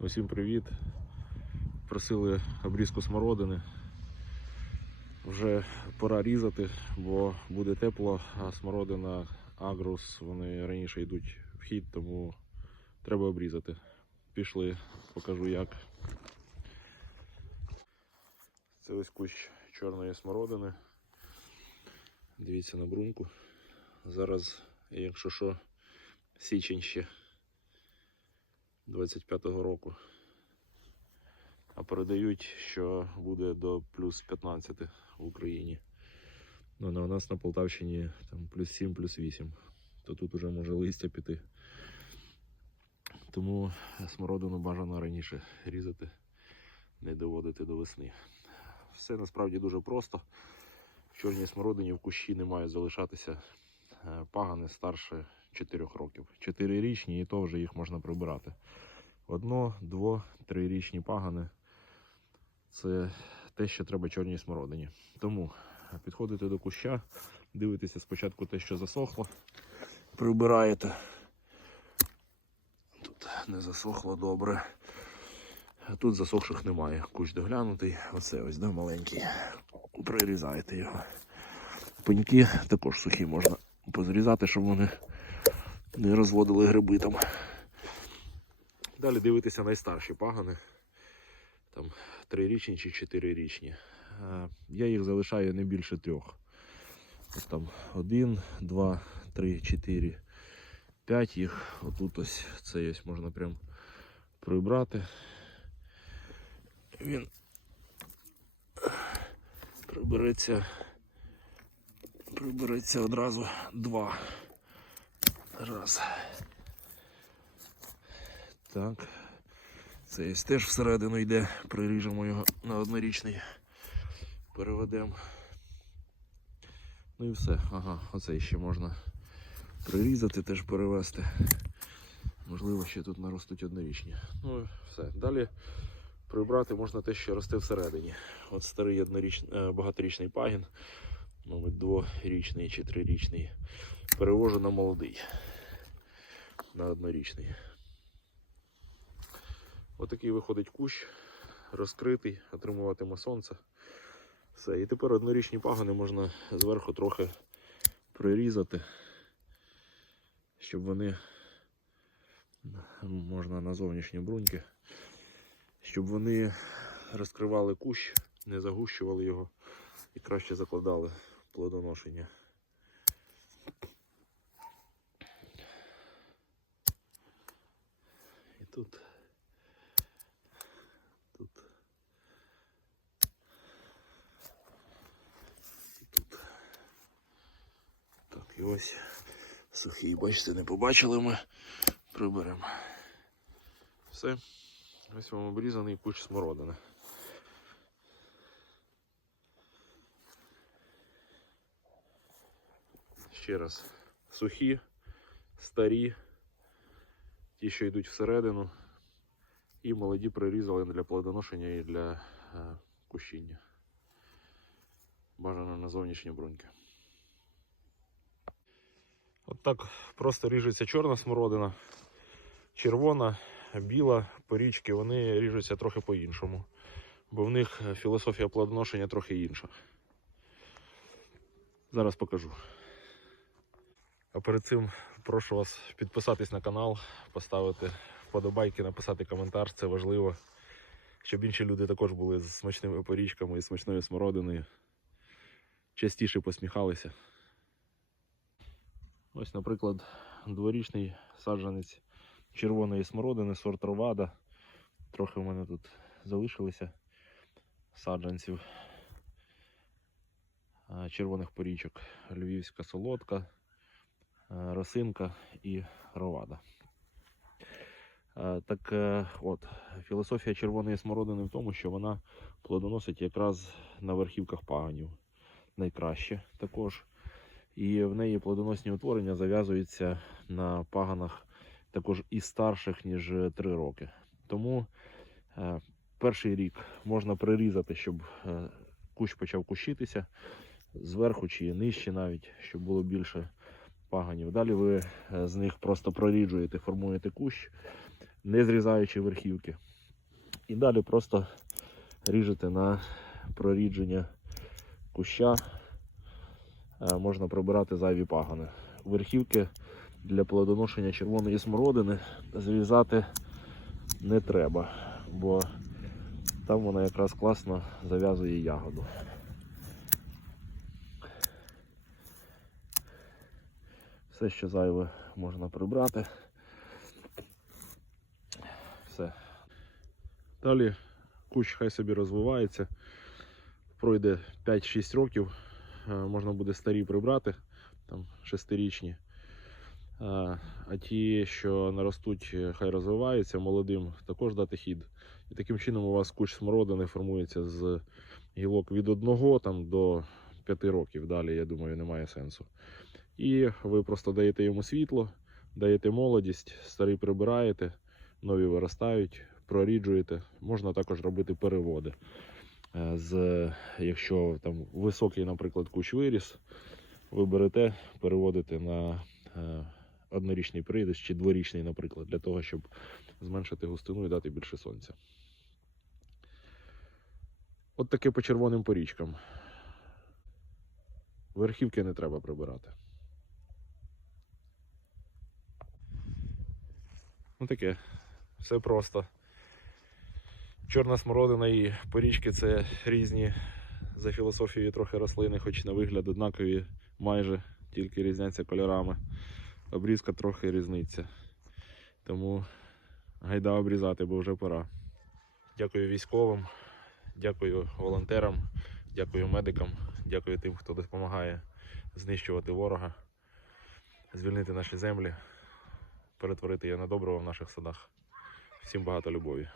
Усім привіт. Просили обрізку смородини. Вже пора різати, бо буде тепло, а смородина, агрус, вони раніше йдуть в хід, тому треба обрізати. Пішли, покажу як. Це ось кущ чорної смородини. Дивіться на брунку. Зараз, якщо що, січень ще 25-го року. А передають, що буде до плюс 15 в Україні. Ну, на у нас на Полтавщині там плюс 7, плюс 8. То тут уже може листя піти. Тому смородину бажано раніше різати, не доводити до весни. Все насправді дуже просто. В чорній смородині в кущі не мають залишатися е, пагани старше 4 років. 4-річні і то вже їх можна прибирати. Одно, дво, трирічні пагани це те, що треба чорній смородині. Тому підходите до куща, дивитеся спочатку те, що засохло, прибираєте. Тут не засохло добре. Тут засохших немає. Кущ доглянутий. Оце ось да, маленький. Прирізаєте його. Пеньки також сухі можна позрізати, щоб вони не розводили гриби там. Далі дивитися найстарші пагани. Там трирічні чи чотирирічні. Е, Я їх залишаю не більше трьох. Ось там один, два, три, чотири, п'ять їх. Отут ось це ось можна прям прибрати. Він прибереться. Прибереться одразу два. Раз. Так. Це ось теж всередину йде, приріжемо його на однорічний. Переведемо. Ну і все. Ага, оце ще можна прирізати, теж перевести. Можливо, ще тут наростуть однорічні. Ну все. Далі прибрати можна те, що росте всередині. От старий одноріч... е, багаторічний пагін, мабуть, дворічний чи трирічний. Перевожу на молодий. На однорічний. Отакий виходить кущ, розкритий, отримуватиме сонце. Все. І тепер однорічні пагони можна зверху трохи прирізати, щоб вони можна на зовнішні бруньки, щоб вони розкривали кущ, не загущували його і краще закладали плодоношення. І тут Тут. І тут. Так, і ось сухий, бачите, не побачили ми. Приберемо. Все. Ось вам обрізаний кущ смородини. Ще раз. Сухі, старі, ті, що йдуть всередину. І молоді прирізали для плодоношення і для е, кущіння. Бажано на зовнішні бруньки. От так просто ріжеться чорна смородина, червона, біла, порічки, вони ріжуться трохи по-іншому. Бо в них філософія плодоношення трохи інша. Зараз покажу. А перед цим прошу вас підписатись на канал, поставити вподобайки, написати коментар, це важливо, щоб інші люди також були з смачними порічками і смачною смородиною. Частіше посміхалися. Ось, наприклад, дворічний саджанець червоної смородини, сорт Ровада. Трохи в мене тут залишилися саджанців червоних порічок. Львівська солодка, росинка і ровада. Так е, от, філософія червоної смородини в тому, що вона плодоносить якраз на верхівках паганів. Найкраще також. І в неї плодоносні утворення зав'язуються на паганах також і старших, ніж 3 роки. Тому е, перший рік можна прирізати, щоб е, кущ почав кущитися зверху чи нижче навіть, щоб було більше паганів. Далі ви е, з них просто проріджуєте, формуєте кущ не зрізаючи верхівки. І далі просто ріжете на прорідження куща. Е, Можна прибирати зайві пагони. Верхівки для плодоношення червоної смородини зрізати не треба, бо там вона якраз класно зав'язує ягоду. Все, що зайве, можна прибрати. Все. Далі кущ хай собі розвивається. Пройде 5-6 років, можна буде старі прибрати, там 6-річні. А ті, що наростуть, е, хай розвиваються, молодим також дати хід. І таким чином у вас кущ смородини формується з гілок від 1 там, до 5 років. Далі, я думаю, немає сенсу. І ви просто даєте йому світло, даєте молодість, старий прибираєте, нові виростають, проріджуєте. Можна також робити переводи. Е, З, якщо там високий, наприклад, кущ виріс, ви берете, переводите на е, однорічний приріст чи дворічний, наприклад, для того, щоб зменшити густину і дати більше сонця. От таке по червоним порічкам. Верхівки не треба прибирати. Ну таке, все просто. Чорна смородина і порічки це різні за філософією трохи рослини, хоч на вигляд однакові майже, тільки різняться кольорами. Обрізка трохи різниця. Тому гайда обрізати, бо вже пора. Дякую військовим, дякую волонтерам, дякую медикам, дякую тим, хто допомагає знищувати ворога, звільнити наші землі, перетворити її на доброго в наших садах. Всім багато любові.